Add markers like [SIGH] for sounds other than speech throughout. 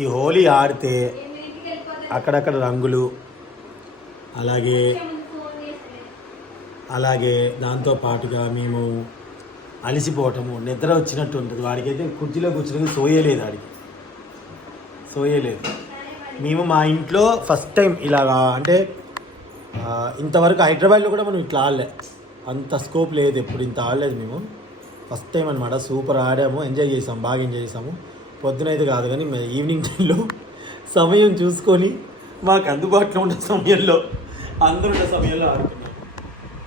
ఈ హోలీ ఆడితే అక్కడక్కడ రంగులు అలాగే అలాగే దాంతో పాటుగా మేము అలసిపోవటము నిద్ర వచ్చినట్టు ఉంటుంది. వాడికైతే కుర్చీలో కూర్చుని సోయలేదు వాడికి సోయలేదు మేము మా ఇంట్లో ఫస్ట్ టైం ఇలాగా అంటే ఇంతవరకు హైదరాబాద్లో కూడా మనం ఇట్లా ఆడలే. అంత స్కోప్ లేదు ఎప్పుడు ఇంత ఆడలేదు మేము. ఫస్ట్ టైం అనమాట సూపర్ ఆడాము ఎంజాయ్ చేసాము బాగా ఎంజాయ్ చేసాము. పొద్దున అయితే కాదు కానీ ఈవినింగ్ టైంలో సమయం చూసుకొని మాకు అందుబాటులో ఉన్న సమయంలో అందరూ ఉన్న సమయంలో ఆడుకున్నాం.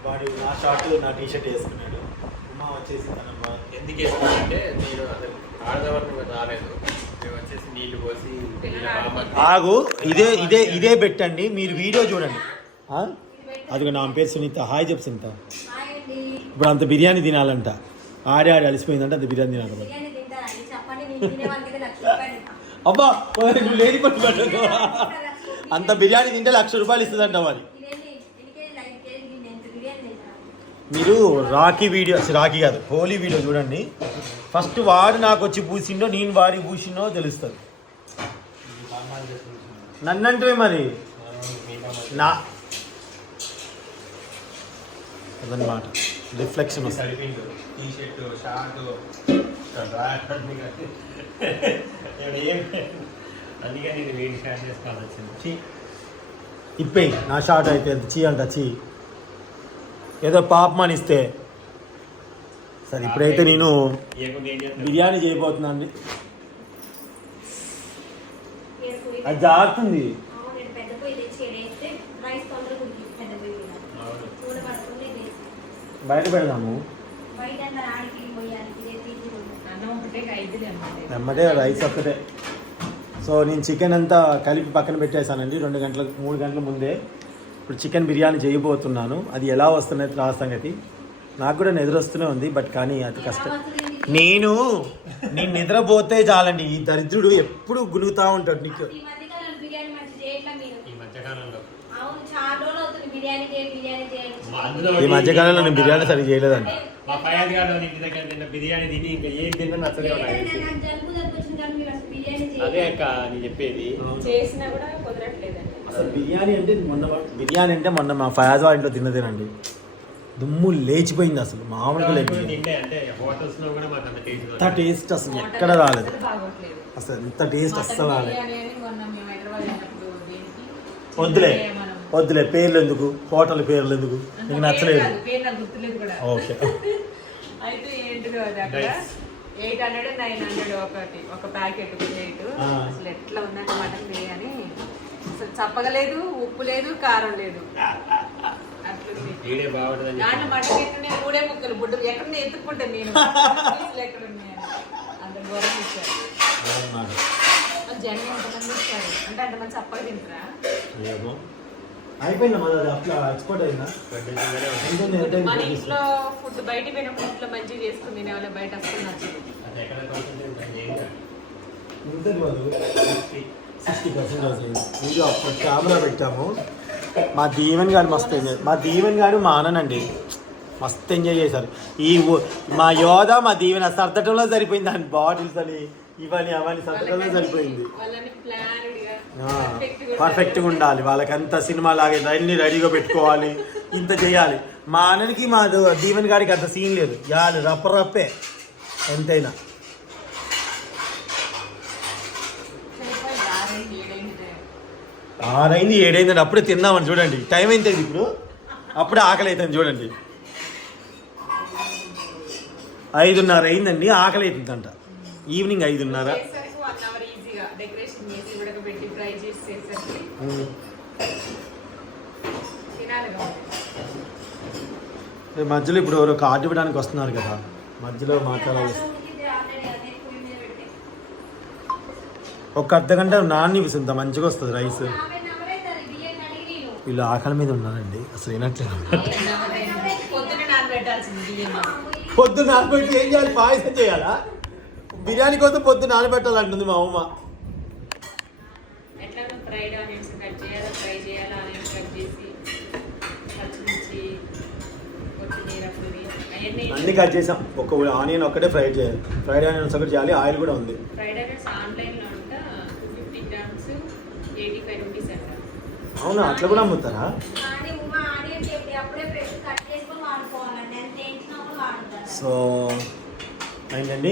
వాడు నా షార్ట్ నా టీ షర్ట్ వేసుకున్నాడు. ఉమా వచ్చేసి తన ఎందుకు వేసుకున్నారంటే నేను అసలు ఆడదామని రాలేదు. మేము వచ్చేసి నీళ్ళు పోసి ఇలా బామ్మ- ఆగు ఇదే ఇదే ఇదే పెట్టండి మీరు వీడియో చూడండి. ఆ? అదిగో నా పేరు సునీత. హాయ్ చెప్పు సునీత. ఇప్పుడు అంత బిర్యానీ తినాలంట. ఆడి ఆడి అలసిపోయిందంట అంత బిర్యానీ తినాలంట. అబ్బా నువ్వు లేని పట్టు పెట్టదు అంత బిర్యానీ తింటే లక్ష రూపాయలు ఇస్తుందంట మరి. మీరు రాఖీ వీడియో రాఖీ కాదు హోలీ వీడియో చూడండి. ఫస్ట్ వాడు నాకు వచ్చి పూసిండో నేను వాడి పూసిండో తెలుస్తుంది. నన్నంటే మరి? నా అదనమాట రిఫ్లెక్షన్ వస్తుంది. [LAUGHS] టీ షర్ట్ చేసుకోవాల్సి వచ్చింది చీ ఇప్పేయి నా షార్ట్ అయితే చీ అంట చీ. ఏదో పాపమని ఇస్తే సరే ఇప్పుడైతే నేను బిర్యానీ చేయబోతున్నాను అది జారుతుంది. పెద్ద పొయ్యి తెచ్చి ఏడేస్తే రైస్ తొందరగా ఉడికి పెద్ద పొయ్యి మీద. అవును నూనె పడుతుంది వేసి. బయట పెడదాము బయట అంతా ఆడికి పోయాలి తీసి వెంబడే రైస్ ఒక్కటే. సో నేను చికెన్ అంతా కలిపి పక్కన పెట్టేశానండి. రెండు గంటల మూడు గంటల ముందే. ఇప్పుడు చికెన్ బిర్యానీ చేయబోతున్నాను. అది ఎలా వస్తున్నది రా సంగతి. నాకు కూడా నిద్ర వస్తూనే ఉంది బట్ కానీ అది కష్టం. నేను నేను నిద్రపోతే చాలండి. ఈ దరిద్రుడు ఎప్పుడు గులుగుతా ఉంటాడు నీకు. బిర్యానీ మంచి చేయట్లా మీరు? ఈ మధ్యకాలంలో. అవును చాలా రోజులు అవుతుంది బిర్యానీ చేయ బిర్యానీ చేయాలి ఈ మధ్యకాలంలో నేను బిర్యానీ సరిగ్గా చేయలేదండి మా ఫయాజ్ గారు ఇంటి దగ్గర తిన్న బిర్యానీ తిని ఇంకా ఏం తిన్నా నచ్చలే అదే అక్క నేను చెప్పేది. చేసినా కూడా కుదరట్లేదండి. అసలు బిర్యానీ అంటే మొన్న బిర్యానీ అంటే మొన్న మా ఫయాజ్ వాళ్ళ ఇంట్లో తిన్నదేనండి దుమ్ము లేచిపోయింది అసలు మామూలుగా లేచిపోయింది. తింటే అంటే హోటల్స్లో కూడా మాకు అంత టేస్ట్ ఎంత టేస్ట్ అసలు ఎక్కడ రాలేదు. అసలు ఎంత టేస్ట్ అస్సలు రాలేదు. వద్దులే. వద్దులే పేర్లు ఎందుకు హోటల్ పేర్లు ఎందుకు నీకు నచ్చలేదు. ఓకే. [LAUGHS] అయితే ఏంటిదో అది అక్కడ. ఎయిట్ హండ్రెడ్ నైన్ హండ్రెడ్ ఒకటి ఒక ప్యాకెట్ ప్లేట్. అసలు ఎట్లా ఉందంటే మటన్ బిర్యానీ. అసలు చప్పగలేదు ఉప్పు లేదు కారం లేదు. దాంట్లో. మటన్ తింటూనే మూడే ముక్కలు. బుడ్డు ఎక్కడ ఎత్తుక్కుంటాను నేను. [LAUGHS] పీసులు ఎక్కడ ఉన్నాయని అంత ఘోరం ఇచ్చారు. జనం ఎంతమంది ఇచ్చారు అంటే అంతమంది చప్పగా తింటారా? ఏమో. అయిపోయిందా మరి అది? అట్లా ఎక్స్పోర్ట్ అయిందా? వడ్డించగానే ఉంది. ఎంత ఉంది? ఎంత మన అయింది? ఇంట్లో ఫుడ్ బయట పోయినప్పుడు ఇంట్లో మంచిగా చేసుకుని తినే వాళ్ళ బయట అసలు నచ్చదు అది ఎక్కడ కొంచెం ఉంటుంది, ఏం కాదు. ఉంటుంది వాళ్ళు సిక్స్టీ పర్సెంట్ అవుతుంది. వీడియో అప్పుడు కెమెరా పెట్టాము. మా దీవెన్ గారు మస్తు ఎంజాయ్ మా దీవెన్ గారు మా ఆనందండి మస్తు ఎంజాయ్ చేశారు. ఈ మా యోధ మా దీవెన సర్దటంలో సరిపోయింది దాని బాటిల్స్ అని. ఇవని అవన్నీ సర్దటంలో సరిపోయింది. పర్ఫెక్ట్గా ఉండాలి. వాళ్ళకంతా సినిమా లాగే అన్ని రెడీగా పెట్టుకోవాలి. ఇంత చేయాలి. మా అన్ననికి మా దీవెన్ గారికి అంత సీన్ లేదు. యాలి రప్ప రప్పే. ఎంతైనా. ఆరైంది ఏడైంది అప్పుడే తిందామని చూడండి. టైం అయింది ఇప్పుడు? అప్పుడే ఆకలి అవుతుంది చూడండి. ఐదున్నర అయిందండి ఆకలి అవుతుందంట ఈవినింగ్ ఐదున్నర. మధ్యలో ఇప్పుడు ఎవరో కార్డు ఇవ్వడానికి వస్తున్నారు కదా. మధ్యలో మాట్లాడాలి. ఒక అర్ధ గంట నాన్ని ఇంత మంచిగా వస్తుంది రైస్. వీళ్ళు ఆకలి మీద ఉన్నారండి అసలు వినట్లేదు. పొద్దున నానబెట్టాల్సింది బియ్యం. పొద్దు నానబెట్టి ఏం చేయాలి? పాయసం చేయాలా? బిర్యానీ కోసం పొద్దు నానబెట్టాలంటుంది మా అమ్మ. ఎట్లా ఫ్రైడ్ ఆనియన్స్ కట్ చేయాలా ఫ్రై చేయాలా ఆనియన్స్ కట్ చేసి పచ్చిమిర్చి కొత్తిమీర పొడి అవన్నీ అన్ని కట్ చేసాం. ఒక ఆనియన్ ఒక్కటే ఫ్రై చేయాలి. ఫ్రైడ్ ఆనియన్స్ ఒకటి చేయాలి ఆయిల్ కూడా ఉంది. ఫ్రైడ్ ఆనియన్స్ ఆన్లైన్లో ఉంటా ఫిఫ్టీ అవునా? అట్లా కూడా అమ్ముతారా? కూడా సో ఏంటండి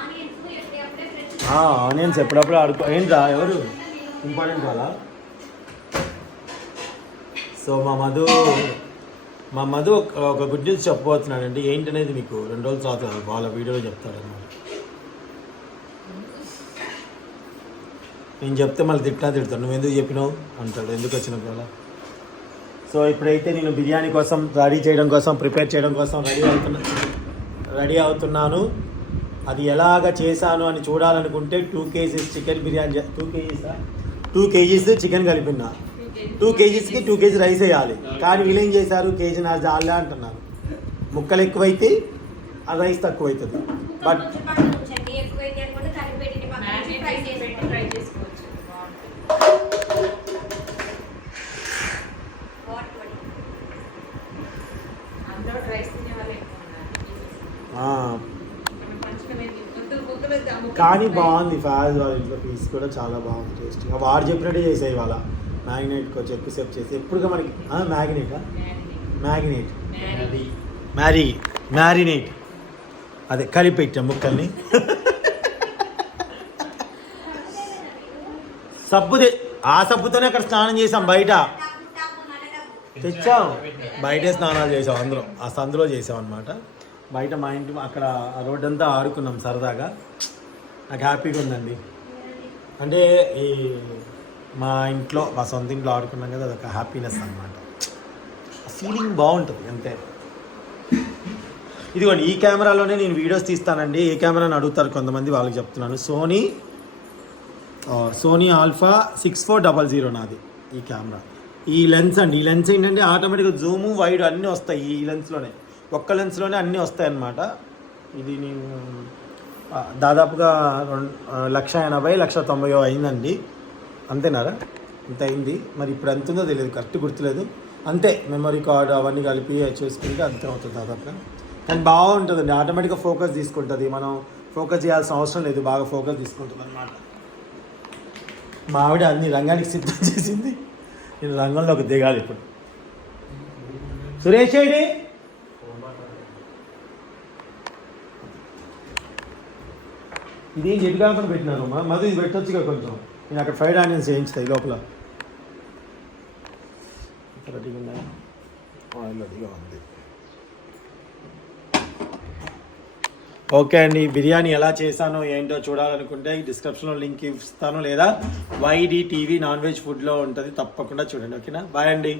ఆనియన్స్ ఎప్పుడు అప్పుడే ఫ్రెష్ ఆనియన్స్ ఎప్పుడప్పుడు ఆడుకో ఏంట్రా ఎవరు? ఇంపార్టెంట్ వాళ్ళ? సో మా మధు మా మధు ఒక- గుడ్ న్యూస్ చెప్పబోతున్నాడండి. ఏంటనేది మీకు? రెండు రోజుల తర్వాత వాళ్ళ వీడియోలో చెప్తాడన్నమాట నేను చెప్తే మళ్ళీ తిట్టినా తిడతాను నువ్వు ఎందుకు చెప్పినావు? అంటాడు. ఎందుకు వచ్చిన సో ఇప్పుడైతే నేను బిర్యానీ కోసం రెడీ చేయడం కోసం ప్రిపేర్ చేయడం కోసం రెడీ అవుతున్నా రెడీ అవుతున్నాను. అది ఎలాగ చేశాను అని చూడాలనుకుంటే two kgs chicken biryani two kgs two kgs chicken కలిపినా. టూ కేజీస్కి టూ కేజీ రైస్ వేయాలి. కానీ వీళ్ళు ఏం చేశారు? కేజీ నా జాలే అంటున్నారు. ముక్కలు ఎక్కువైతే ఆ రైస్ తక్కువ అవుతుంది బట్ అనుకుంటే పక్కన ఉంచి ఫ్రై మ్యారినేట్ చేసి పెట్టి ఫ్రై చేసుకోవచ్చు బాగుంటుంది హాట్ పొడి అందరూ రైస్ తినే వాళ్ళు ఎక్కువ ఉన్నారు ఆ, మనం పంచుకునేది ముద్దలు ముద్దలు ఆ ముక్కలు కానీ బాగుంది. ఫాజ్ వాళ్ళ ఇంట్లో పీస్ కూడా చాలా బాగుంది టేస్ట్ వాడు చెప్పినట్టే చేసాయి ఇవాళ. మ్యాగ్నేట్ కొంచెం ఎక్కువసేపు చేసి ఎప్పుడుగా మనకి మ్యాగ్నేటా. మ్యాగ్నేట్. మ్యారీ మ్యారినేట్ అదే కలిపెట్టాం ముక్కల్ని. సబ్బు తె- ఆ సబ్బుతోనే అక్కడ స్నానం చేసాం బయట. తెచ్చాం. బయటే స్నానాలు చేసాం అందరం ఆ సందులో చేసాం అనమాట బయట మా ఇంటి అక్కడ ఆ రోడ్ అంతా ఆడుకున్నాం సరదాగా. నాకు హ్యాపీగా ఉందండి. అంటే ఈ మా ఇంట్లో మా సొంత ఇంట్లో ఆడుకున్నాం కదా అదొక హ్యాపీనెస్ అనమాట ఫీలింగ్ బాగుంటుంది అంతే. ఇదిగోండి ఈ కెమెరాలోనే నేను వీడియోస్ తీస్తానండి. ఏ కెమెరాని అడుగుతారు కొంతమంది వాళ్ళకి చెప్తున్నాను. Sony Sony alpha six four double zero నాది ఈ కెమెరా. ఈ లెన్స్ అండి ఈ లెన్స్ ఏంటంటే ఆటోమేటిక్గా జూము వైడ్ అన్నీ వస్తాయి ఈ లెన్స్లోనే. ఒక్క లెన్స్లోనే అన్నీ వస్తాయి అన్నమాట ఇది నేను దాదాపుగా రెండు లక్ష ఎనభై లక్ష తొంభై అయిందండి. అంతేనారా? ఇంత అయింది. మరి ఇప్పుడు ఎంత ఉందో తెలియదు కరెక్ట్ గుర్తులేదు. అంతే మెమరీ కార్డు అవన్నీ కలిపి చేసుకుంటే అంతే అవుతుంది దాదాపుగా. అండ్ బాగుంటుందండి ఆటోమేటిక్గా ఫోకస్ తీసుకుంటుంది. మనం ఫోకస్ చేయాల్సిన అవసరం లేదు బాగా ఫోకస్ తీసుకుంటుంది అనమాట మా ఆవిడ అన్ని రంగానికి సిద్ధం చేసింది. నేను రంగంలోకి దిగాలి ఇప్పుడు. సురేష్ ఏడి? ఇదేం ఎటు కాకుండా పెట్టినారు మా మధు ఇది పెట్టొచ్చుగా కొంచెం. నేను అక్కడ ఫ్రైడ్ ఆనియన్స్ వేయించుతాయి లోపల. రెడీగా ఆయిల్ రెడీగా ఉంది. ఓకే అండి. బిర్యానీ ఎలా చేశానో ఏంటో చూడాలనుకుంటే డిస్క్రిప్షన్లో లింక్ ఇస్తాను లేదా వైడి టీవీ నాన్ వెజ్ ఫుడ్లో ఉంటుంది. తప్పకుండా చూడండి. ఓకేనా? బాయ్ అండి.